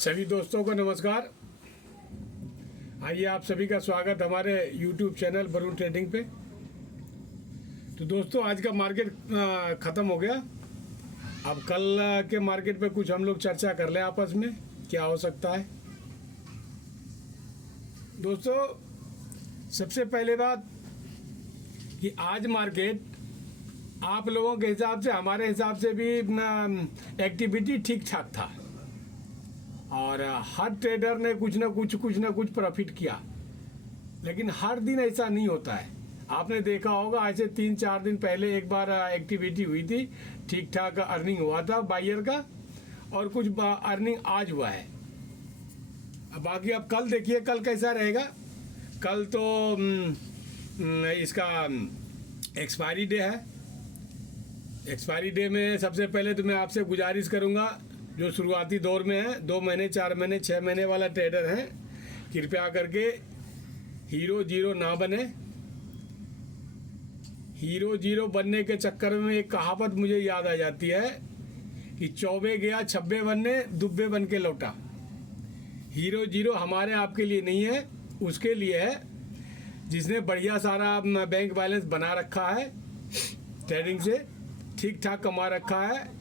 सभी दोस्तों को नमस्कार। आइए आप सभी का स्वागत हमारे YouTube चैनल वरुण ट्रेडिंग पे। तो दोस्तों आज का मार्केट ख़त्म हो गया। अब कल के मार्केट पे कुछ हम लोग चर्चा कर लें आपस में, क्या हो सकता है। दोस्तों सबसे पहले बात कि आज मार्केट आप लोगों के हिसाब से, हमारे हिसाब से भी एक्टिविटी ठीक ठाक था और हर ट्रेडर ने कुछ ना कुछ प्रॉफिट किया। लेकिन हर दिन ऐसा नहीं होता है। आपने देखा होगा ऐसे 3-4 दिन पहले एक बार एक्टिविटी हुई थी, ठीक ठाक अर्निंग हुआ था बायर का, और कुछ अर्निंग आज हुआ है। अब बाकी अब कल देखिए कल कैसा रहेगा। कल तो इसका एक्सपायरी डे है। एक्सपायरी डे में सबसे पहले तो मैं आपसे गुजारिश करूंगा, जो शुरुआती दौर में है, 2 महीने 4 महीने 6 महीने वाला ट्रेडर है, कृपया करके हीरो जीरो ना बने। हीरो जीरो बनने के चक्कर में एक कहावत मुझे याद आ जाती है कि चौबे गया छब्बे बनने, दुब्बे बन के लौटा। हीरो जीरो हमारे आपके लिए नहीं है, उसके लिए है जिसने बढ़िया सारा बैंक बैलेंस बना रखा है, ट्रेडिंग से ठीक ठाक कमा रखा है।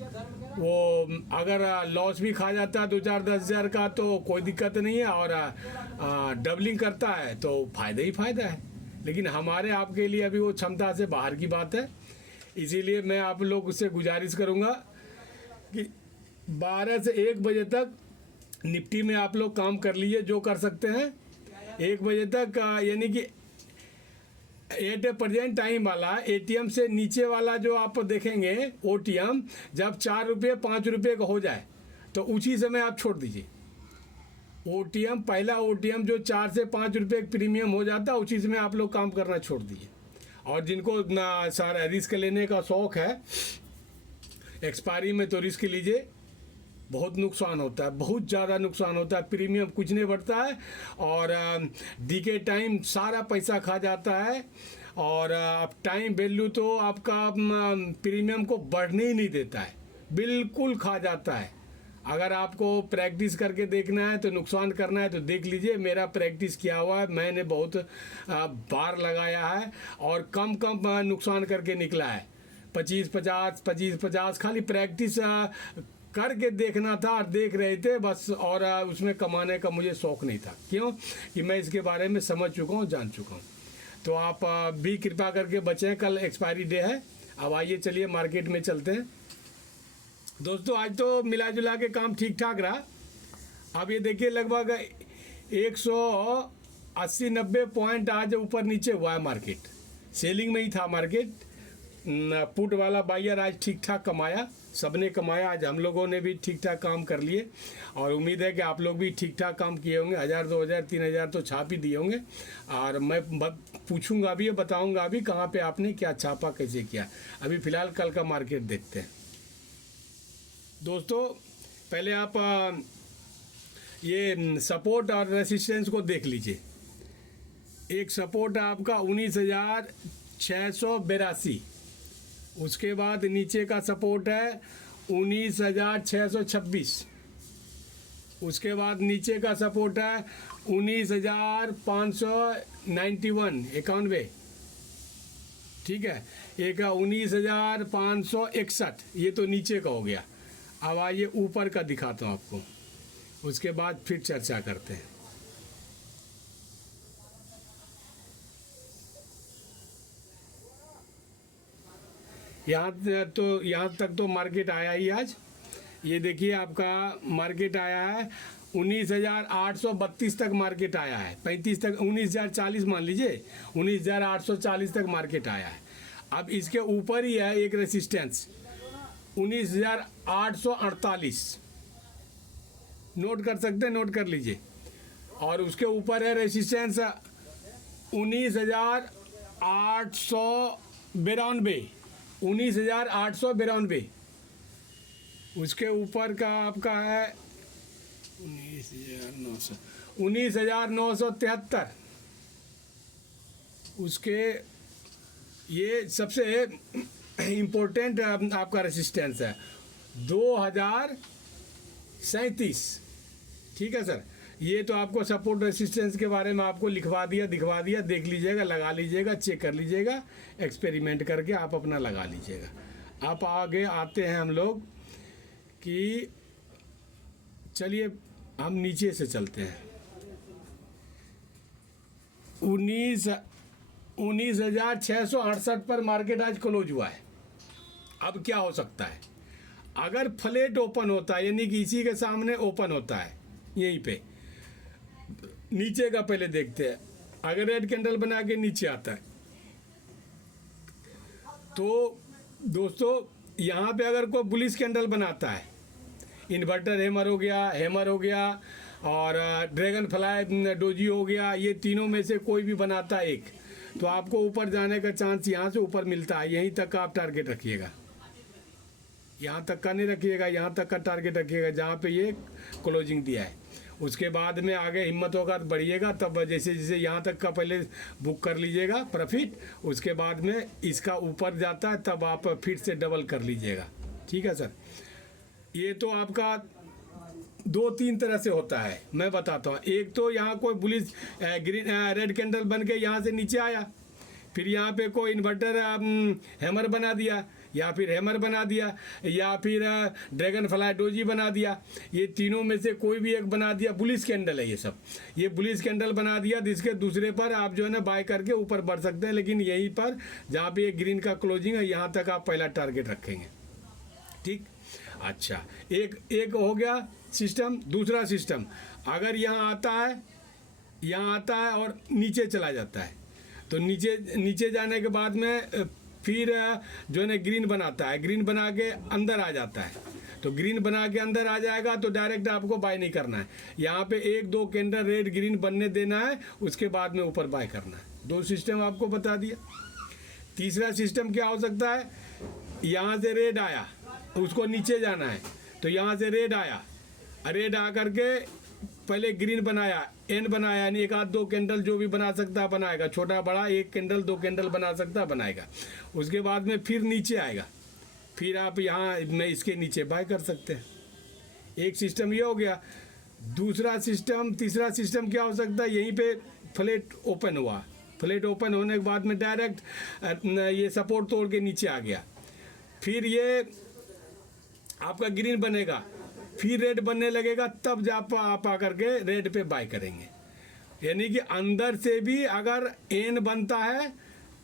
वो अगर लॉस भी खा जाता है 2-4-10 हज़ार का तो कोई दिक्कत नहीं है, और डबलिंग करता है तो फ़ायदा ही फ़ायदा है। लेकिन हमारे आपके लिए अभी वो क्षमता से बाहर की बात है। इसीलिए मैं आप लोग से गुजारिश करूँगा कि 12 से 1 बजे तक निफ्टी में आप लोग काम कर लीजिए, जो कर सकते हैं 1 बजे तक, यानी कि एट ए प्रेजेंट टाइम वाला एटीएम से नीचे वाला जो आप देखेंगे ओटीएम, जब 4 रुपये 5 रुपये का हो जाए तो उसी समय आप छोड़ दीजिए। ओटीएम पहला ओटीएम जो 4 से 5 रुपये प्रीमियम हो जाता है, उसी समय आप लोग काम करना छोड़ दीजिए। और जिनको सारा रिस्क लेने का शौक़ है, एक्सपायरी में तो रिस्क लीजिए। बहुत नुकसान होता है, बहुत ज़्यादा नुकसान होता है। प्रीमियम कुछ नहीं बढ़ता है और डीके टाइम सारा पैसा खा जाता है, और अब टाइम वैल्यू तो आपका प्रीमियम को बढ़ने ही नहीं देता है, बिल्कुल खा जाता है। अगर आपको प्रैक्टिस करके देखना है तो नुकसान करना है तो देख लीजिए। मेरा प्रैक्टिस किया हुआ है, मैंने बहुत बार लगाया है और कम नुकसान करके निकला है। 25-50 खाली प्रैक्टिस करके देखना था और देख रहे थे बस, और उसमें कमाने का मुझे शौक़ नहीं था। क्यों कि मैं इसके बारे में समझ चुका हूँ, जान चुका हूँ। तो आप भी कृपया करके बचें, कल एक्सपायरी डे है। अब आइए चलिए मार्केट में चलते हैं। दोस्तों आज तो मिला जुला के काम ठीक ठाक रहा। अब ये देखिए लगभग 180-90 पॉइंट आज ऊपर नीचे हुआ है मार्केट। सेलिंग में ही था मार्केट। पुट वाला बायर आज ठीक ठाक कमाया, सबने कमाया। आज हम लोगों ने भी ठीक ठाक काम कर लिए और उम्मीद है कि आप लोग भी ठीक ठाक काम किए होंगे। 1000, 2000, 3000 तो छाप ही दिए होंगे। और मैं पूछूंगा भी, बताऊंगा भी कहाँ पे आपने क्या छापा, कैसे किया। अभी फ़िलहाल कल का मार्केट देखते हैं। दोस्तों पहले आप ये सपोर्ट और रेसिस्टेंस को देख लीजिए। एक सपोर्ट आपका 19,682, उसके बाद नीचे का सपोर्ट है 19,626, उसके बाद नीचे का सपोर्ट है 19,591 ठीक है। एक 19,561, ये तो नीचे का हो गया। अब आइए ऊपर का दिखाता हूँ आपको, उसके बाद फिर चर्चा करते हैं। यहाँ तक तो मार्केट आया ही आज। ये देखिए आपका मार्केट आया है 19,832 तक मार्केट आया है। 35 तक 19,040 मान लीजिए, 19,840 तक मार्केट आया है। अब इसके ऊपर ही है एक रेसिस्टेंस 19,848, नोट कर सकते हैं, नोट कर लीजिए। और उसके ऊपर है रेसिस्टेंस 19,892, 19,892। उसके ऊपर का आपका है 19,973। उसके ये सबसे इम्पोर्टेंट आपका रेसिस्टेंस है 2037, ठीक है सर। ये तो आपको सपोर्ट रेसिस्टेंस के बारे में आपको लिखवा दिया, दिखवा दिया, देख लीजिएगा, लगा लीजिएगा, चेक कर लीजिएगा, एक्सपेरिमेंट करके आप अपना लगा लीजिएगा। आप आगे आते हैं हम लोग कि चलिए हम नीचे से चलते हैं। 19,668 पर मार्केट आज क्लोज हुआ है। अब क्या हो सकता है, अगर फ्लैट ओपन होता है, यानी कि इसी के सामने ओपन होता है यहीं पे, नीचे का पहले देखते हैं। अगर रेड कैंडल बना के नीचे आता है तो दोस्तों यहाँ पे अगर कोई बुलिश कैंडल बनाता है, इन्वर्टर हैमर हो गया और ड्रैगन फ्लाई डोजी हो गया, ये तीनों में से कोई भी बनाता है एक, तो आपको ऊपर जाने का चांस यहाँ से ऊपर मिलता है। यहीं तक का आप टारगेट रखिएगा, यहाँ तक का नहीं रखिएगा, यहाँ तक का टारगेट रखिएगा जहाँ पे ये क्लोजिंग दिया है। उसके बाद में आगे हिम्मत होगा तो बढ़िएगा, तब जैसे जैसे यहाँ तक का पहले बुक कर लीजिएगा प्रॉफिट, उसके बाद में इसका ऊपर जाता है तब आप फिर से डबल कर लीजिएगा। ठीक है सर। ये तो आपका 2-3 तरह से होता है, मैं बताता हूँ। एक तो यहाँ कोई बुलिश रेड कैंडल बन के यहाँ से नीचे आया, फिर यहाँ पे कोई इन्वर्टर हैमर बना दिया, या फिर हैमर बना दिया, या फिर ड्रैगन फ्लाई डोजी बना दिया, ये तीनों में से कोई भी एक बना दिया, बुलिश कैंडल है ये सब। ये बुलिश कैंडल बना दिया जिसके दूसरे पर आप जो है ना बाय करके ऊपर बढ़ सकते हैं, लेकिन यहीं पर जहाँ पे ये ग्रीन का क्लोजिंग है यहाँ तक आप पहला टारगेट रखेंगे। ठीक, अच्छा, एक हो गया सिस्टम। दूसरा सिस्टम, अगर यहाँ आता है और नीचे चला जाता है, तो नीचे जाने के बाद में फिर जो है ना ग्रीन बनाता है, ग्रीन बना के अंदर आ जाता है, तो ग्रीन बना के अंदर आ जाएगा तो डायरेक्ट आपको बाय नहीं करना है। यहाँ पे 1-2 कैंडल रेड ग्रीन बनने देना है, उसके बाद में ऊपर बाय करना है। 2 सिस्टम आपको बता दिया। तीसरा सिस्टम क्या हो सकता है, यहाँ से रेड आया, उसको नीचे जाना है, तो यहाँ से रेड आया, रेड आ करके पहले ग्रीन बनाया, एन बनाया, यानी 1-2 कैंडल जो भी बना सकता है बनाएगा, छोटा बड़ा 1 कैंडल 2 कैंडल बना सकता है बनाएगा। उसके बाद में फिर नीचे आएगा, फिर आप यहाँ में इसके नीचे बाय कर सकते हैं। एक सिस्टम ये हो गया। दूसरा सिस्टम, तीसरा सिस्टम क्या हो सकता है, यहीं पे फ्लैट ओपन हुआ, फ्लैट ओपन होने के बाद में डायरेक्ट ये सपोर्ट तोड़ के नीचे आ गया, फिर ये आपका ग्रीन बनेगा, फिर रेड बनने लगेगा, तब जब आप आकर के रेड पे बाय करेंगे। यानी कि अंदर से भी अगर एन बनता है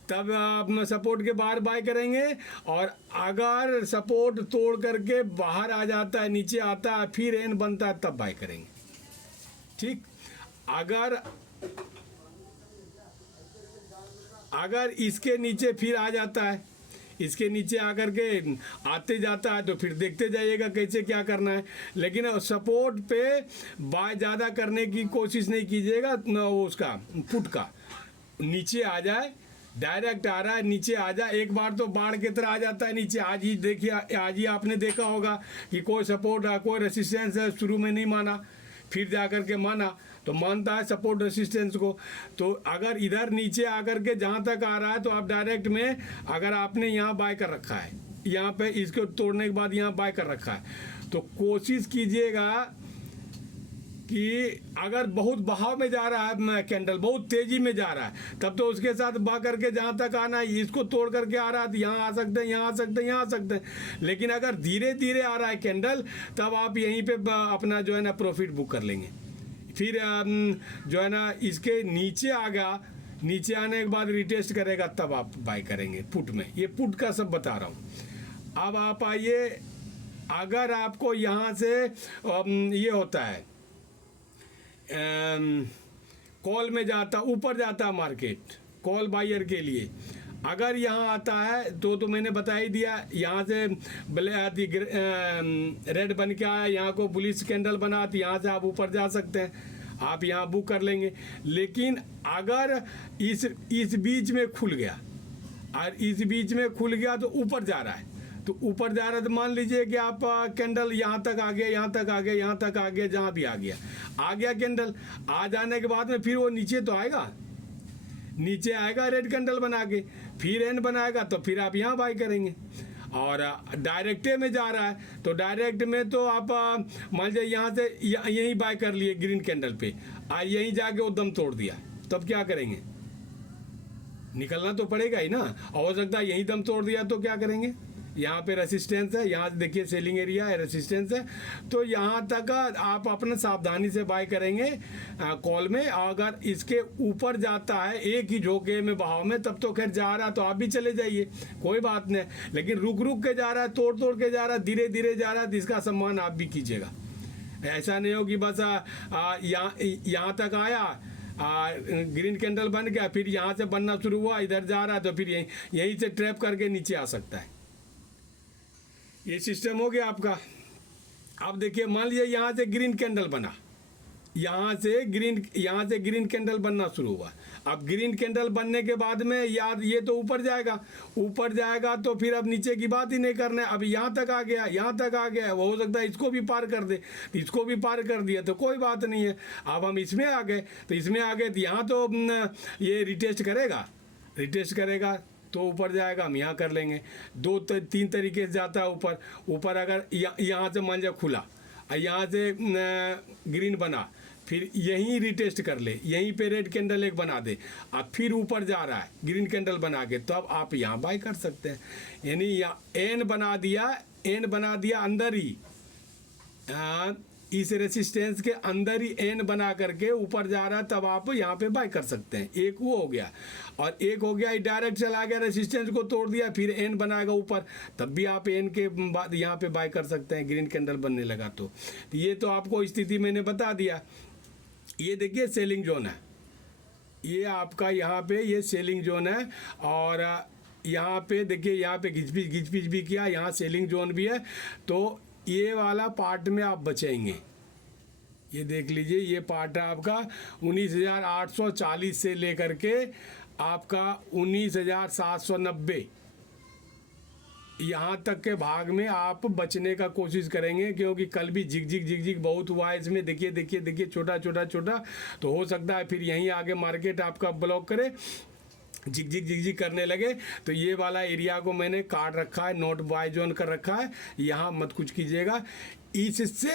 तब आप सपोर्ट के बाहर बाय करेंगे, और अगर सपोर्ट तोड़ करके बाहर आ जाता है, नीचे आता है, फिर एन बनता है तब बाय करेंगे। ठीक, अगर इसके नीचे फिर आ जाता है, इसके नीचे आकर के आते जाता है, तो फिर देखते जाइएगा कैसे क्या करना है। लेकिन सपोर्ट पे बाय ज़्यादा करने की कोशिश नहीं कीजिएगा, उसका पुट का नीचे आ जाए, डायरेक्ट आ रहा है नीचे आ जाए, एक बार तो बाढ़ की तरह आ जाता है नीचे। आज ही देखिए, आज ही आपने देखा होगा कि कोई सपोर्ट कोई रेसिस्टेंस है, शुरू में नहीं माना, फिर जा कर के माना, तो मानता है सपोर्ट रेसिस्टेंस को। तो अगर इधर नीचे आकर के जहाँ तक आ रहा है तो आप डायरेक्ट में, अगर आपने यहाँ बाय कर रखा है, यहाँ पे इसको तोड़ने के बाद यहाँ बाय कर रखा है, तो कोशिश कीजिएगा कि अगर बहुत बहाव में जा रहा है कैंडल, बहुत तेज़ी में जा रहा है, तब तो उसके साथ बा करके जहाँ तक आना है, इसको तोड़ करके आ रहा है तो यहाँ आ सकते हैं, यहाँ आ सकते हैं, यहाँ आ सकते हैं। लेकिन अगर धीरे धीरे आ रहा है कैंडल, तब आप यहीं पे अपना जो है ना प्रॉफिट बुक कर लेंगे। फिर जो है ना इसके नीचे आ गया, नीचे आने के बाद रिटेस्ट करेगा, तब आप बाय करेंगे पुट में। ये पुट का सब बता रहा हूँ। अब आप आइए, अगर आपको यहाँ से ये होता है कॉल में जाता, ऊपर जाता मार्केट कॉल बायर के लिए, अगर यहाँ आता है तो मैंने बता ही दिया, यहाँ से रेड बन के आया, यहाँ को बुलिश कैंडल बना, तो यहाँ से आप ऊपर जा सकते हैं, आप यहाँ बुक कर लेंगे। लेकिन अगर इस बीच में खुल गया, और इस बीच में खुल गया तो ऊपर जा रहा है, तो ऊपर जा रहा है, तो मान लीजिए कि आप कैंडल यहाँ तक आ गया, यहाँ तक आ गया, यहाँ तक आ गया, जहाँ भी आ गया कैंडल, आ जाने के बाद में फिर वो नीचे तो आएगा, नीचे आएगा रेड कैंडल बना के, फिर एन बनाएगा, तो फिर आप यहाँ बाय करेंगे। और डायरेक्टे में जा रहा है तो डायरेक्ट में तो आप मान लीजिए यहाँ से यहीं बाय कर लिए ग्रीन कैंडल पे, यहीं जाके वो दम तोड़ दिया, तब क्या करेंगे? निकलना तो पड़ेगा ही ना। हो सकता है यहीं दम तोड़ दिया तो क्या करेंगे? यहाँ पे रेसिस्टेंस है, यहाँ देखिए सेलिंग एरिया है, रेसिस्टेंस है, तो यहाँ तक आप अपना सावधानी से बाय करेंगे कॉल में। अगर इसके ऊपर जाता है एक ही झोंके में बहाव में, तब तो खैर जा रहा है तो आप भी चले जाइए, कोई बात नहीं। लेकिन रुक रुक के जा रहा है, तोड़ तोड़ के जा रहा है, धीरे धीरे जा रहा है, तो इसका सम्मान आप भी कीजिएगा। ऐसा नहीं हो कि बस यहाँ तक आया, ग्रीन कैंडल बन गया, फिर यहाँ से बनना शुरू हुआ, इधर जा रहा है, तो फिर यहीं से ट्रैप करके नीचे आ सकता है। ये सिस्टम हो गया आपका। अब देखिए मान लीजिए यहाँ से ग्रीन कैंडल बना, यहाँ से ग्रीन कैंडल बनना शुरू हुआ। अब ग्रीन कैंडल बनने के बाद में यार ये तो ऊपर जाएगा तो फिर अब नीचे की बात ही नहीं करना है। अब यहाँ तक आ गया, वो हो सकता है इसको भी पार कर दे, इसको भी पार कर दिया तो कोई बात नहीं है। अब हम इसमें आ गए तो यहाँ तो ये रिटेस्ट करेगा तो ऊपर जाएगा, हम यहाँ कर लेंगे। 2-3 तरीके से जाता है ऊपर। अगर यहाँ से मान लिया खुला, यहाँ से ग्रीन बना, फिर यहीं रिटेस्ट कर ले, यहीं पे रेड कैंडल एक बना दे, अब फिर ऊपर जा रहा है ग्रीन कैंडल बना के, तब आप यहाँ बाय कर सकते हैं। यानी यहाँ एन बना दिया अंदर ही, इस रेसिस्टेंस के अंदर ही एन बना करके ऊपर जा रहा है, तब आप यहाँ पे बाय कर सकते हैं। एक वो हो गया, और एक हो गया डायरेक्ट चला गया, रेसिस्टेंस को तोड़ दिया, फिर एन बनाएगा ऊपर, तब भी आप एन के बाद यहाँ पे बाय कर सकते हैं, ग्रीन कैंडल बनने लगा तो ये तो आपको स्थिति मैंने बता दिया। ये देखिए सेलिंग जोन है, ये आपका यहाँ पे ये सेलिंग जोन है, और यहाँ पे देखिए यहाँ पे घिच भी किया, यहाँ सेलिंग जोन भी है, तो ये वाला पार्ट में आप बचेंगे। ये देख लीजिए, ये पार्ट है आपका 19,840 से लेकर के आपका 19,790 यहाँ तक के भाग में आप बचने का कोशिश करेंगे, क्योंकि कल भी झिक बहुत हुआ है इसमें। देखिए छोटा, तो हो सकता है फिर यहीं आगे मार्केट आपका ब्लॉक करे, झिक करने लगे। तो ये वाला एरिया को मैंने काट रखा है, नोट बाय जोन कर रखा है, यहाँ मत कुछ कीजिएगा। इससे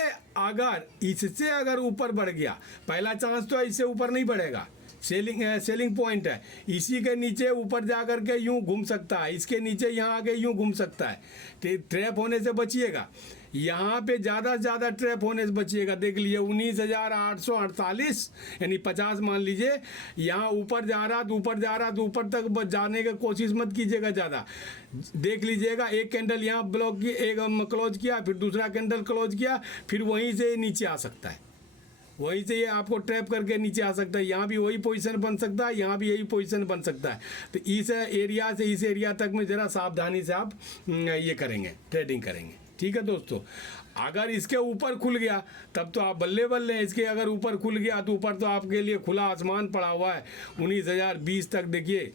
अगर ऊपर बढ़ गया, पहला चांस तो इससे ऊपर नहीं बढ़ेगा, सेलिंग पॉइंट है, इसी के नीचे ऊपर जा कर के यूँ घूम सकता है, इसके नीचे यहाँ आके यूँ घूम सकता है। ट्रैप होने से बचिएगा, यहाँ पे ज़्यादा से ज़्यादा ट्रैप होने से बचिएगा। देख लीजिए 19,848 यानी 50 मान लीजिए, यहाँ ऊपर जा रहा तो ऊपर तक जाने की कोशिश मत कीजिएगा ज़्यादा। देख लीजिएगा, एक कैंडल यहाँ ब्लॉक की, एक क्लोज किया, फिर दूसरा कैंडल क्लोज किया, फिर वहीं से नीचे आ सकता है, वहीं से ये आपको ट्रैप करके नीचे आ सकता है। यहाँ भी वही पोजीशन बन सकता है, यहाँ भी यही पोजीशन बन सकता है। तो इस एरिया से इस एरिया तक में ज़रा सावधानी से आप ये करेंगे, ट्रेडिंग करेंगे। ठीक है दोस्तों, अगर इसके ऊपर खुल गया तब तो आप बल्ले इसके अगर ऊपर खुल गया तो ऊपर तो आपके लिए खुला आसमान पड़ा हुआ है। 19,020 तक देखिए,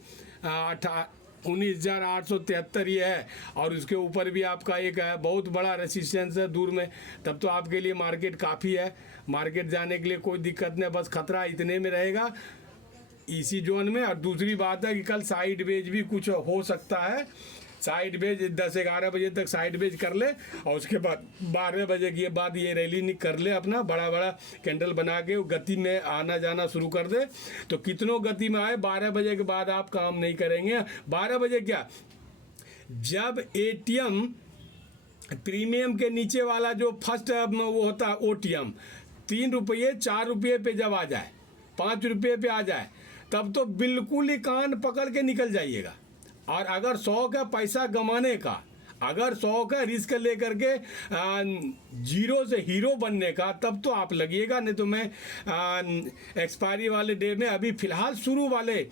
19,873 ये है, और उसके ऊपर भी आपका एक है बहुत बड़ा रेसिस्टेंस है दूर में, तब तो आपके लिए मार्केट काफ़ी है। मार्केट जाने के लिए कोई दिक्कत नहीं, बस खतरा इतने में रहेगा इसी जोन में। और दूसरी बात है कि कल साइड वेज भी कुछ हो सकता है, साइड वेज 10-11 बजे तक साइड वेज कर ले, और उसके बाद 12 बजे के बाद ये रैली नहीं कर ले, अपना बड़ा कैंडल बना के गति में आना जाना शुरू कर दे। तो कितनों गति में आए, 12 बजे के बाद आप काम नहीं करेंगे। 12 बजे क्या, जब एटीएम प्रीमियम के नीचे वाला जो फर्स्ट वो होता है ओटीएम, 3 रुपये 4 रुपये पे जब आ जाए, 5 रुपये पे आ जाए, तब तो बिल्कुल ही कान पकड़ के निकल जाइएगा। और अगर 100 का पैसा कमाने का, अगर 100 का रिस्क लेकर के जीरो से हीरो बनने का, तब तो आप लगिएगा। नहीं तो मैं एक्सपायरी वाले डे में अभी फ़िलहाल शुरू वाले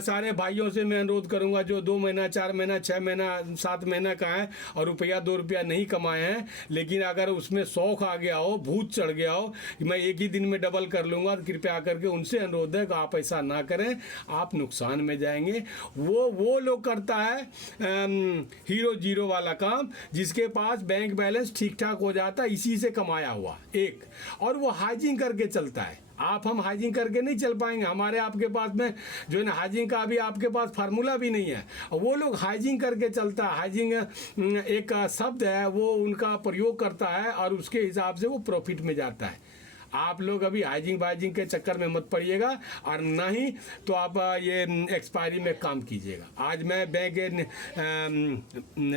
सारे भाइयों से मैं अनुरोध करूंगा जो 2 महीना 4 महीना 6 महीना 7 महीना का है और रुपया 2 रुपया नहीं कमाए हैं, लेकिन अगर उसमें शौक आ गया हो, भूत चढ़ गया हो कि मैं एक ही दिन में डबल कर लूँगा, तो कृपया करके उनसे अनुरोध है कि आप ऐसा ना करें, आप नुकसान में जाएंगे। वो लोग करता है हीरो जीरो वाला काम, जिसके पास बैंक बैलेंस ठीक ठाक हो जाता है, इसी से कमाया हुआ एक, और वो हाइजिंग करके चलता है, आप हम हाइजिंग करके नहीं चल पाएंगे। हमारे आपके पास में जो है ना हाइजिंग का अभी आपके पास फार्मूला भी नहीं है, और वो लोग हाइजिंग करके चलता है। हाइजिंग एक शब्द है, वो उनका प्रयोग करता है और उसके हिसाब से वो प्रॉफिट में जाता है। आप लोग अभी हाइजिंग बाइजिंग के चक्कर में मत पड़िएगा, और नहीं तो आप ये एक्सपायरी में काम कीजिएगा। आज मैं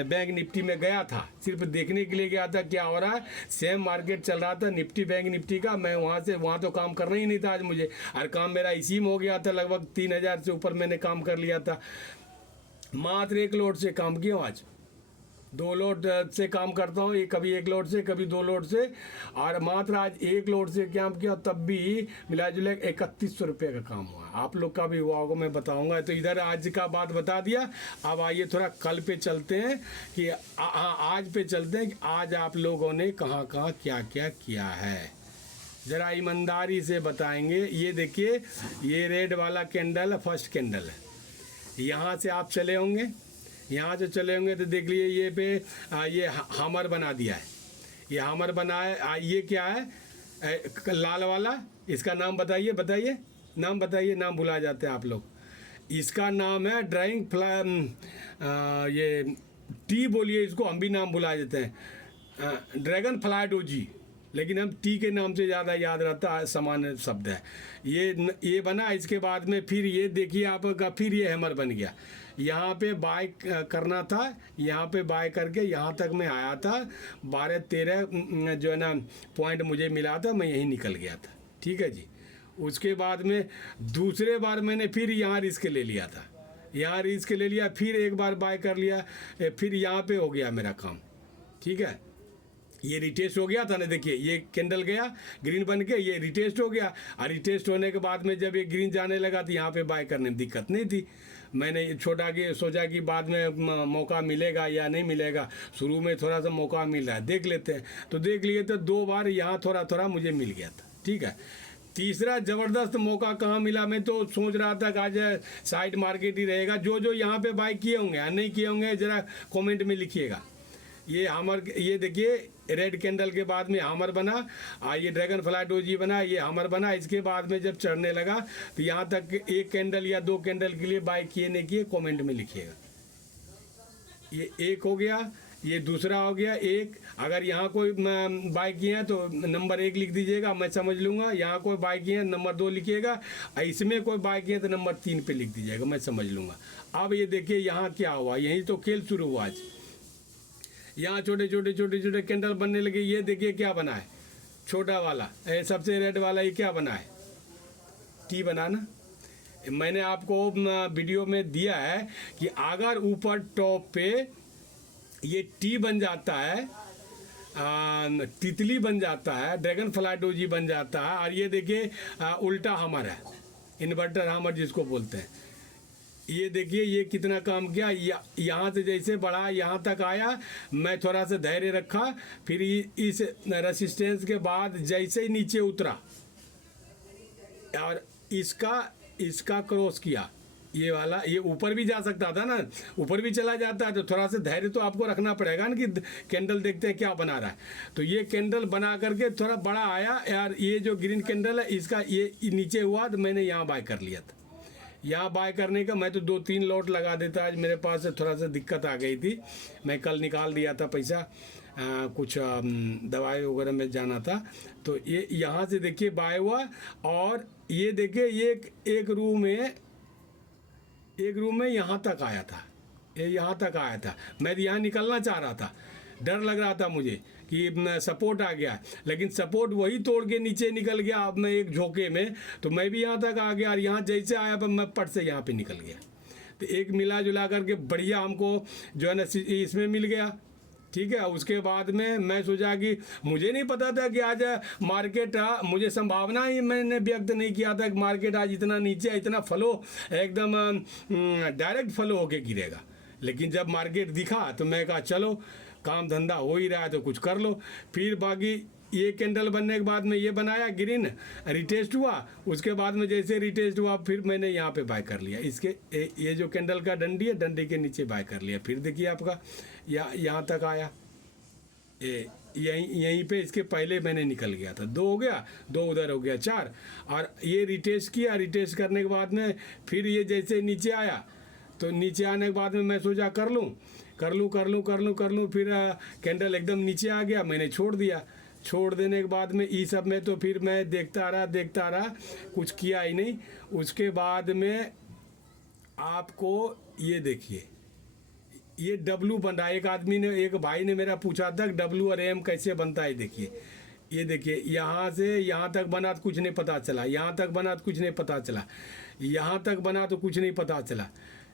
बैंक निफ्टी में गया था, सिर्फ देखने के लिए गया था क्या हो रहा है। सेम मार्केट चल रहा था निफ्टी बैंक निफ्टी का। मैं वहाँ तो काम करना ही नहीं था आज मुझे, और काम मेरा इसी में हो गया था। लगभग 3000 से ऊपर मैंने काम कर लिया था। मात्र 1 लोड से काम किया आज। 2 लोड से काम करता हूँ, ये कभी 1 लोड से कभी 2 लोड से, और मात्र आज 1 लोड से काम किया, तब भी मिला जुला 3100 रुपये का काम हुआ। आप लोग का भी हुआ होगा, मैं बताऊंगा। तो इधर आज का बात बता दिया। अब आइए थोड़ा कल पे चलते हैं कि आज पे चलते हैं कि आज आप लोगों ने कहाँ कहाँ क्या क्या किया है, ज़रा ईमानदारी से बताएंगे। ये देखिए, ये रेड वाला कैंडल है, फर्स्ट कैंडल है। यहाँ से आप चले होंगे, यहाँ से चले होंगे तो देख लिए ये पे ये हमर बना दिया है। ये हमर बना है। ये क्या है, लाल वाला, इसका नाम बताइए, बताइए नाम बताइए, नाम भुला जाते हैं आप लोग। इसका नाम है ये टी बोलिए इसको, हम भी नाम भुला देते हैं, ड्रैगन फ्लाई डोजी, लेकिन हम टी के नाम से ज़्यादा याद रहता है, समान शब्द है। ये बना, इसके बाद में फिर ये देखिए आपका, फिर ये हैमर बन गया। यहाँ पे बाय करना था, यहाँ पे बाय करके यहाँ तक मैं आया था। 12-13 जो है ना पॉइंट मुझे मिला था, मैं यहीं निकल गया था। ठीक है जी। उसके बाद में दूसरे बार मैंने फिर यहाँ रिस्क ले लिया था, यहाँ रिस्क ले लिया, फिर एक बार बाय कर लिया, फिर यहाँ पे हो गया मेरा काम। ठीक है, ये रिटेस्ट हो गया था ना, देखिए ये कैंडल गया ग्रीन बन के, ये रिटेस्ट हो गया, और रिटेस्ट होने के बाद में जब ये ग्रीन जाने लगा तो यहाँ पे बाय करने में दिक्कत नहीं थी। मैंने छोटा कि सोचा कि बाद में मौका मिलेगा या नहीं मिलेगा, शुरू में थोड़ा सा मौका मिल रहा है, देख लेते हैं। तो देख लिए तो 2 बार यहाँ थोड़ा थोड़ा मुझे मिल गया था। ठीक है, तीसरा ज़बरदस्त मौका कहाँ मिला, मैं तो सोच रहा था कि आज साइड मार्केट ही रहेगा। जो यहाँ पे बाय किए होंगे या नहीं किए होंगे, ज़रा कमेंट में लिखिएगा। ये हमर, ये देखिए रेड कैंडल के बाद में हमर बना, ये ड्रैगन फ्लाई डोजी बना, ये हमर बना। इसके बाद में जब चढ़ने लगा तो यहाँ तक 1 कैंडल या 2 कैंडल के लिए बाय किए नहीं किए, कमेंट में लिखिएगा। ये 1 हो गया, ये दूसरा हो गया 1। अगर यहाँ कोई बाय किए हैं तो नंबर 1 लिख दीजिएगा, मैं समझ लूँगा। यहाँ कोई बाय किए हैं नंबर 2 लिखिएगा, इसमें कोई बाय किए तो नंबर 3 पे लिख दीजिएगा, मैं समझ लूँगा। अब ये देखिए यहाँ क्या हुआ, यहीं तो खेल शुरू हुआ आज। यहाँ छोटे छोटे कैंडल बनने लगे। ये देखिए क्या बना है, छोटा वाला, सबसे रेड वाला, ये क्या बना है, टी बना ना। मैंने आपको वीडियो में दिया है कि अगर ऊपर टॉप पे ये टी बन जाता है, तितली बन जाता है, ड्रैगन फ्लाई डोजी बन जाता है, और ये देखिए उल्टा हमर है, इन्वर्टर हमर जिसको बोलते हैं। ये देखिए ये कितना काम किया। यहाँ से जैसे बढ़ा यहाँ तक आया, मैं थोड़ा सा धैर्य रखा, फिर इस रेसिस्टेंस के बाद जैसे ही नीचे उतरा और इसका क्रॉस किया, ये वाला, ये ऊपर भी जा सकता था ना, ऊपर भी चला जाता है। तो थोड़ा सा धैर्य तो आपको रखना पड़ेगा ना, कि कैंडल देखते हैं क्या बना रहा है। तो ये कैंडल बना करके थोड़ा बड़ा आया यार, ये जो ग्रीन कैंडल है इसका ये नीचे हुआ तो मैंने यहाँ बाय कर लिया था। यहाँ बाय करने का मैं तो 2-3 लॉट लगा देता। आज मेरे पास थोड़ा सा दिक्कत आ गई थी, मैं कल निकाल दिया था पैसा, कुछ दवाई वगैरह में जाना था। तो ये यहाँ से देखिए बाय हुआ, और ये देखिए ये एक रूम में यहाँ तक आया था, ये यहाँ तक आया था। मैं यहाँ निकलना चाह रहा था, डर लग रहा था मुझे कि सपोर्ट आ गया, लेकिन सपोर्ट वही तोड़ के नीचे निकल गया। अब मैं एक झोंके में, तो मैं भी यहाँ तक आ गया, और यहाँ जैसे आया पर मैं पट से यहाँ पे निकल गया। तो एक मिला जुला करके बढ़िया हमको जो है ना इसमें मिल गया। ठीक है, उसके बाद में मैं सोचा कि मुझे नहीं पता था कि आज मार्केट, मुझे संभावना ही मैंने व्यक्त नहीं किया था कि मार्केट आज इतना नीचे, इतना फ्लो, एकदम डायरेक्ट फ्लो होके गिरेगा। लेकिन जब मार्केट दिखा तो मैं कहा चलो काम धंधा हो ही रहा है तो कुछ कर लो। फिर बाकी ये कैंडल बनने के बाद में ये बनाया, ग्रीन रिटेस्ट हुआ। उसके बाद में जैसे रिटेस्ट हुआ फिर मैंने यहाँ पे बाय कर लिया। इसके ये जो कैंडल का डंडी है, डंडी के नीचे बाय कर लिया। फिर देखिए आपका यहाँ तक आया, यहीं यहीं पे इसके पहले मैंने निकल गया था, 2 हो गया, 2 उधर हो गया 4, और ये रिटेस्ट किया। रिटेस्ट करने के बाद में फिर ये जैसे नीचे आया, तो नीचे आने के बाद में मैं सोचा कर लूँ, फिर कैंडल एकदम नीचे आ गया, मैंने छोड़ दिया। छोड़ देने के बाद में ई सब में तो फिर मैं देखता रहा, कुछ किया ही नहीं। उसके बाद में आपको ये देखिए, ये डब्लू बन रहा है। एक भाई ने मेरा पूछा था डब्लू और एम कैसे बनता है। देखिए, ये देखिए, यहाँ से यहाँ तक बना तो कुछ नहीं पता चला, यहाँ तक बना तो कुछ नहीं पता चला, यहाँ तक बना तो कुछ नहीं पता चला।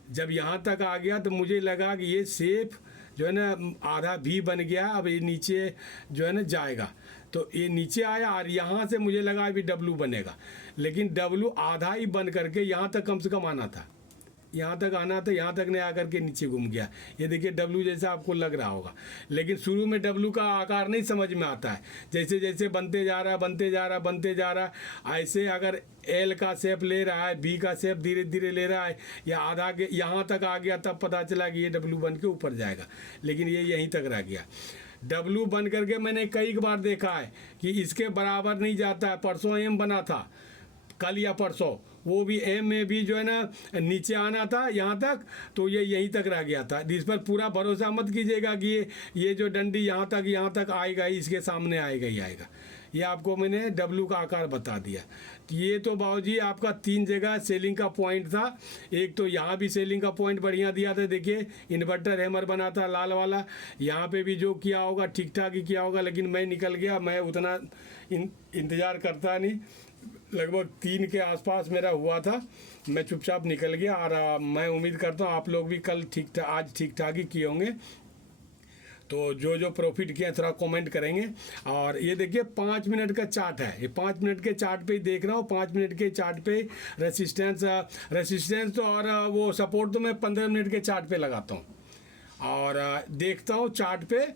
जब यहाँ तक आ गया तो मुझे लगा कि ये शेप जो है ना आधा भी बन गया, अब ये नीचे जो है ना जाएगा। तो ये नीचे आया और यहाँ से मुझे लगा अभी डब्लू बनेगा, लेकिन डब्लू आधा ही बन करके यहाँ तक कम से कम आना था, यहाँ तक आना था, यहाँ तक नहीं आकर के नीचे घूम गया। ये देखिए डब्लू जैसा आपको लग रहा होगा, लेकिन शुरू में डब्लू का आकार नहीं समझ में आता है। जैसे जैसे बनते जा रहा, ऐसे अगर एल का शेप ले रहा है, बी का शेप धीरे धीरे ले रहा है, या आधा के यहाँ तक आ गया, तब पता चला कि ये डब्लू बन के ऊपर जाएगा, लेकिन ये यहीं तक रह गया। डब्लू बन करके मैंने कई बार देखा है कि इसके बराबर नहीं जाता है। परसों एम बना था, कल या परसों, वो भी एम में भी जो है ना नीचे आना था यहाँ तक, तो ये यहीं तक रह गया था। इस पर पूरा भरोसा मत कीजिएगा कि ये जो डंडी यहाँ तक आएगा ही, इसके सामने आएगा ही आएगा। ये आपको मैंने डब्लू का आकार बता दिया। ये तो बाबूजी आपका 3 जगह सेलिंग का पॉइंट था। एक तो यहाँ भी सेलिंग का पॉइंट बढ़िया दिया था, देखिए इन्वर्टर हैमर बना था लाल वाला। यहाँ पे भी जो किया होगा ठीक ठाक ही किया होगा, लेकिन मैं निकल गया, मैं उतना इंतज़ार करता नहीं। लगभग 3 के आसपास मेरा हुआ था, मैं चुपचाप निकल गया। और मैं उम्मीद करता हूँ आप लोग भी कल आज ठीक ठाक ही किए होंगे। तो जो प्रॉफिट किया थोड़ा कमेंट करेंगे। और ये देखिए 5 मिनट का चार्ट है, ये 5 मिनट के चार्ट पे ही देख रहा हूँ। 5 मिनट के चार्ट पे रेसिस्टेंस तो और वो सपोर्ट तो मैं 15 मिनट के चार्ट पे लगाता हूँ और देखता हूँ चार्ट पे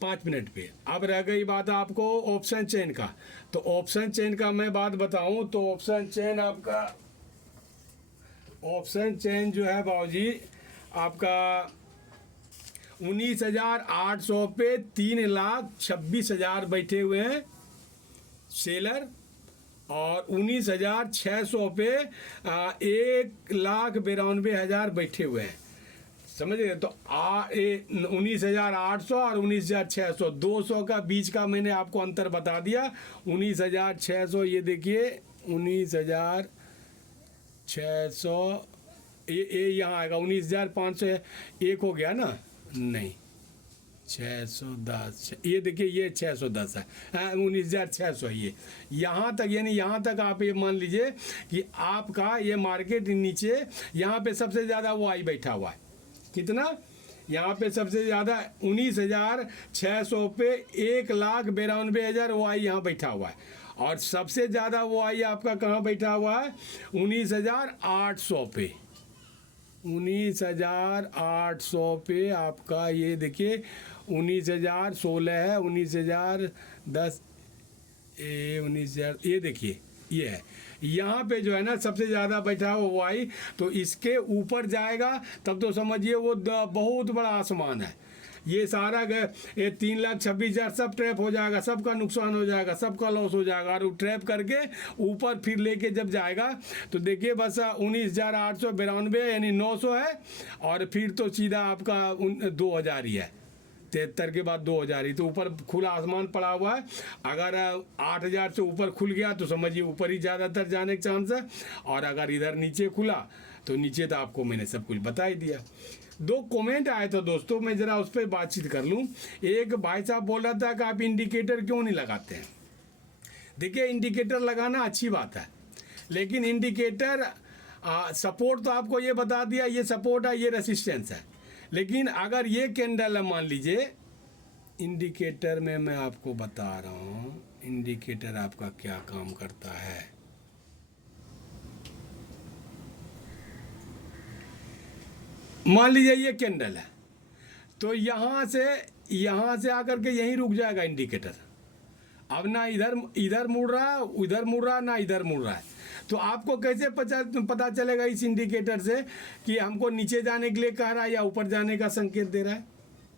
5 मिनट पे। अब रह गई बात आपको ऑप्शन चेन का, तो ऑप्शन चेन का मैं बात बताऊं तो ऑप्शन चेन जो है बाबूजी आपका 19,800 पे 3,26,000 बैठे हुए हैं सेलर, और 19,600 पे 1,92,000 बैठे हुए हैं। समझ गए? तो 19,800 और 19,600, 200 का बीच का मैंने आपको अंतर बता दिया। 19,600 ये देखिए 19,600 ये यहाँ आएगा। 19,500 एक हो गया ना, नहीं 610, ये देखिए ये 610 है, 19,600 ये यहाँ तक, यानी यहाँ तक आप ये मान लीजिए कि आपका ये मार्केट नीचे यहाँ पे सबसे ज़्यादा वो आई बैठा हुआ है। कितना? यहाँ पे सबसे ज़्यादा 19,600 पे 1,92,000 वो आई यहाँ बैठा हुआ है, और सबसे ज़्यादा वो आई आपका कहाँ बैठा हुआ है? 19,800 पे। 19,800 पे आपका ये देखिए 19,016 है, 19,010 19,000 ये देखिए ये है। यहाँ पे जो है ना सबसे ज़्यादा बैठा हुआ वो आई, तो इसके ऊपर जाएगा तब तो समझिए वो बहुत बड़ा आसमान है। ये सारा ये 3,26,000 सब ट्रैप हो जाएगा, सबका नुकसान हो जाएगा, सबका लॉस हो जाएगा। और ट्रैप करके ऊपर फिर लेके जब जाएगा तो देखिए बस 19,892 यानी 900 है, और फिर तो सीधा आपका 2,000 ही है। 73 के बाद 2,000 ही, तो ऊपर खुला आसमान पड़ा हुआ है। अगर 8,000 से ऊपर खुल गया तो समझिए ऊपर ही ज़्यादातर जाने के चांस है, और अगर इधर नीचे खुला तो नीचे तो आपको मैंने सब कुछ बता ही दिया। 2 कमेंट आए तो दोस्तों मैं ज़रा उस पर बातचीत कर लूँ। एक भाई साहब बोल रहा था कि आप इंडिकेटर क्यों नहीं लगाते हैं। देखिए इंडिकेटर लगाना अच्छी बात है, लेकिन इंडिकेटर सपोर्ट तो आपको ये बता दिया, ये सपोर्ट है, ये रेसिस्टेंस है। लेकिन अगर ये कैंडल है, मान लीजिए इंडिकेटर में मैं आपको बता रहा हूँ इंडिकेटर आपका क्या काम करता है। मान लीजिए ये कैंडल है, तो यहाँ से आकर के यहीं रुक जाएगा इंडिकेटर। अब ना इधर मुड़ रहा है, उधर मुड़ रहा है, ना इधर मुड़ रहा है। तो आपको कैसे पता चलेगा इस इंडिकेटर से कि हमको नीचे जाने के लिए कह रहा है या ऊपर जाने का संकेत दे रहा है?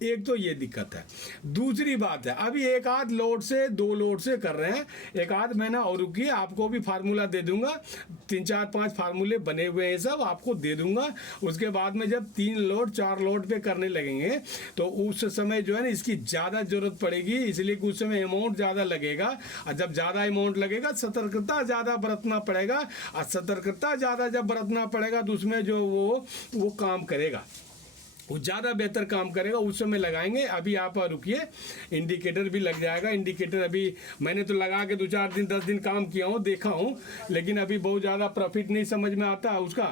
एक तो ये दिक्कत है। दूसरी बात है, अभी एक आध लोड से 2 लोड से कर रहे हैं, एक आध महीना और रुकिए, आपको भी फार्मूला दे दूंगा, 3 4 5 फार्मूले बने हुए हैं सब आपको दे दूंगा। उसके बाद में जब 3 लोड 4 लोड पे करने लगेंगे तो उस समय जो है ना इसकी ज़्यादा ज़रूरत पड़ेगी, इसलिए कि उस समय अमाउंट ज़्यादा लगेगा, और जब ज़्यादा अमाउंट लगेगा सतर्कता ज़्यादा बरतना पड़ेगा, और सतर्कता ज़्यादा जब बरतना पड़ेगा तो उसमें जो वो काम करेगा, वो ज़्यादा बेहतर काम करेगा, उस समय लगाएंगे। अभी आप रुकिए, इंडिकेटर भी लग जाएगा। इंडिकेटर अभी मैंने तो लगा के 2 4 दिन 10 दिन काम किया हूँ, देखा हूँ, लेकिन अभी बहुत ज़्यादा प्रॉफिट नहीं समझ में आता। उसका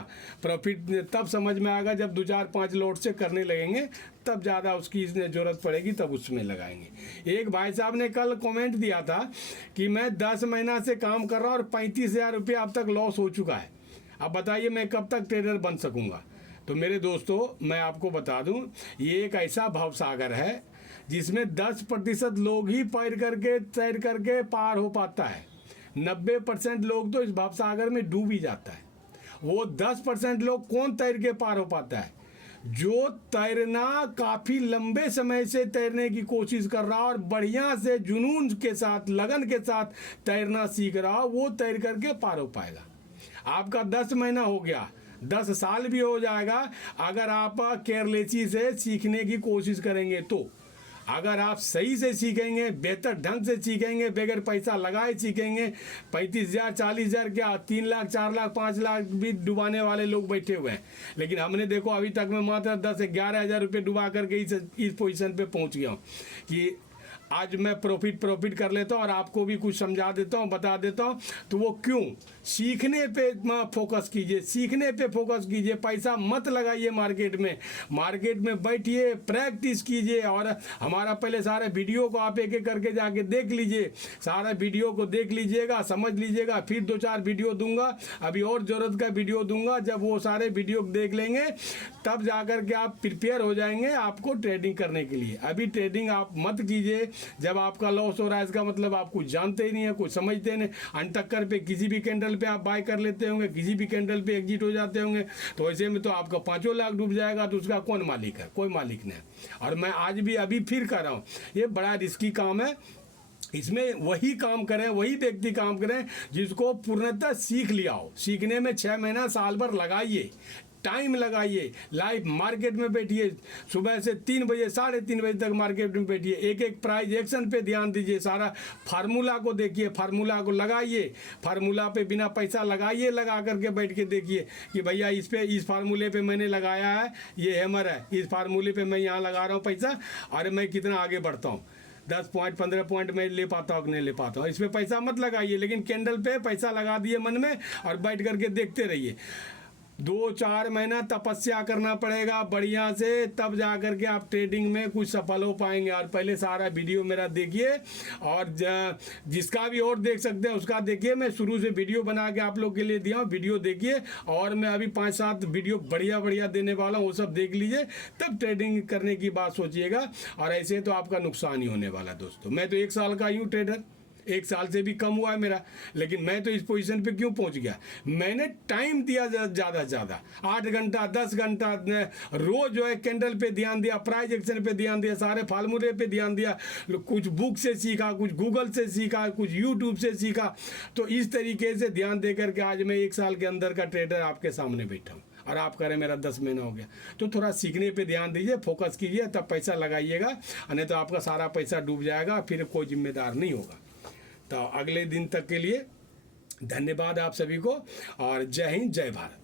प्रॉफिट तब समझ में आएगा जब 2 4 5 लोड से करने लगेंगे, तब ज़्यादा उसकी ज़रूरत पड़ेगी, तब उसमें लगाएंगे। एक भाई साहब ने कल कमेंट दिया था कि मैं 10 महीना से काम कर रहा हूँ और 35,000 रुपये अब तक लॉस हो चुका है, अब बताइए मैं कब तक ट्रेडर बन सकूँगा। तो मेरे दोस्तों मैं आपको बता दूं, ये एक ऐसा भवसागर है जिसमें 10% लोग ही तैर करके पार हो पाता है। 90% लोग तो इस भवसागर में डूब ही जाता है। वो 10% लोग कौन तैर के पार हो पाता है? जो तैरना काफ़ी लंबे समय से तैरने की कोशिश कर रहा और बढ़िया से जुनून के साथ, लगन के साथ तैरना सीख रहा, वो तैर करके पार हो पाएगा। आपका 10 महीना हो गया, 10 साल भी हो जाएगा, अगर आप केयरलेसी से सीखने की कोशिश करेंगे तो। अगर आप सही से सीखेंगे, बेहतर ढंग से सीखेंगे, बगैर पैसा लगाए सीखेंगे, 35,000 40,000 क्या 3 लाख 4 लाख 5 लाख भी डुबाने वाले लोग बैठे हुए हैं। लेकिन हमने देखो अभी तक मैं मात्र 10-11 हज़ार रुपये डुबा करके इस पोजीशन पे पहुंच गया हूँ कि आज मैं प्रॉफिट कर लेता हूँ और आपको भी कुछ समझा देता हूँ, बता देता हूँ। तो वो क्यों? सीखने पे फोकस कीजिए, सीखने पे फोकस कीजिए, पैसा मत लगाइए मार्केट में बैठिए, प्रैक्टिस कीजिए। और हमारा पहले सारे वीडियो को आप एक एक करके जाके देख लीजिए, सारा वीडियो को देख लीजिएगा, समझ लीजिएगा, फिर 2 4 वीडियो दूंगा, अभी और ज़रूरत का वीडियो दूंगा। जब वो सारे वीडियो देख लेंगे तब जा कर के आप प्रिपेयर हो जाएंगे आपको ट्रेडिंग करने के लिए। अभी ट्रेडिंग आप मत कीजिए, जब आपका लॉस हो रहा है इसका मतलब आप कुछ जानते ही नहीं है, कुछ समझते नहीं। अनटक्कर पे किसी भी कैंडल पे आप बाय कर लेते होंगे, किसी भी कैंडल पे एग्जिट हो जाते होंगे, तो ऐसे में तो आपका 5 लाख डूब जाएगा, तो उसका कौन मालिक है? कोई मालिक नहीं। और मैं आज भी अभी फिर कर रहा हूँ, ये बड़ा रिस्की काम है, इसमें वही काम करें, वही व्यक्ति काम करें जिसको पूर्णतः सीख लिया हो। सीखने में 6 महीना साल भर लगाइए, टाइम लगाइए, लाइव मार्केट में बैठिए, सुबह से 3 बजे 3:30 बजे तक मार्केट में बैठिए, एक एक प्राइस एक्शन पे ध्यान दीजिए, सारा फार्मूला को देखिए, फार्मूला को लगाइए, फार्मूला पे बिना पैसा लगाइए, लगा करके बैठ के देखिए कि भैया इस फार्मूले पे मैंने लगाया है, ये हैमर है, इस फार्मूले पे मैं यहाँ लगा रहा हूँ पैसा, और मैं कितना आगे बढ़ता हूँ, 10 पॉइंट 15 पॉइंट में ले पाता हूँ कि नहीं ले पाता हूँ। इसमें पैसा मत लगाइए, लेकिन कैंडल पे पैसा लगा दिए मन में और बैठ करके देखते रहिए। 2 4 महीना तपस्या करना पड़ेगा बढ़िया से, तब जा कर के आप ट्रेडिंग में कुछ सफल हो पाएंगे। और पहले सारा वीडियो मेरा देखिए, और जिसका भी और देख सकते हैं उसका देखिए। मैं शुरू से वीडियो बना के आप लोग के लिए दिया हूँ, वीडियो देखिए, और मैं अभी 5-7 वीडियो बढ़िया देने वाला हूँ, वो सब देख लीजिए, तब ट्रेडिंग करने की बात सोचिएगा। और ऐसे तो आपका नुकसान ही होने वाला दोस्तों। मैं तो 1 साल का ही हूँ ट्रेडर, 1 साल से भी कम हुआ है मेरा, लेकिन मैं तो इस पोजीशन पे क्यों पहुंच गया? मैंने टाइम दिया ज़्यादा से ज़्यादा, 8 घंटा 10 घंटा रोज़ जो है कैंडल पे ध्यान दिया, प्राइस एक्शन पे ध्यान दिया, सारे फार्मूले पे ध्यान दिया, कुछ बुक से सीखा, कुछ गूगल से सीखा, कुछ यूट्यूब से सीखा। तो इस तरीके से ध्यान दे करके आज मैं 1 साल के अंदर का ट्रेडर आपके सामने बैठा हूँ, और आप करें मेरा 10 महीना हो गया। तो थोड़ा सीखने पे ध्यान दीजिए, फोकस कीजिए, तब पैसा लगाइएगा, नहीं तो आपका सारा पैसा डूब जाएगा, फिर कोई जिम्मेदार नहीं होगा। तो अगले दिन तक के लिए धन्यवाद आप सभी को, और जय हिंद, जय भारत।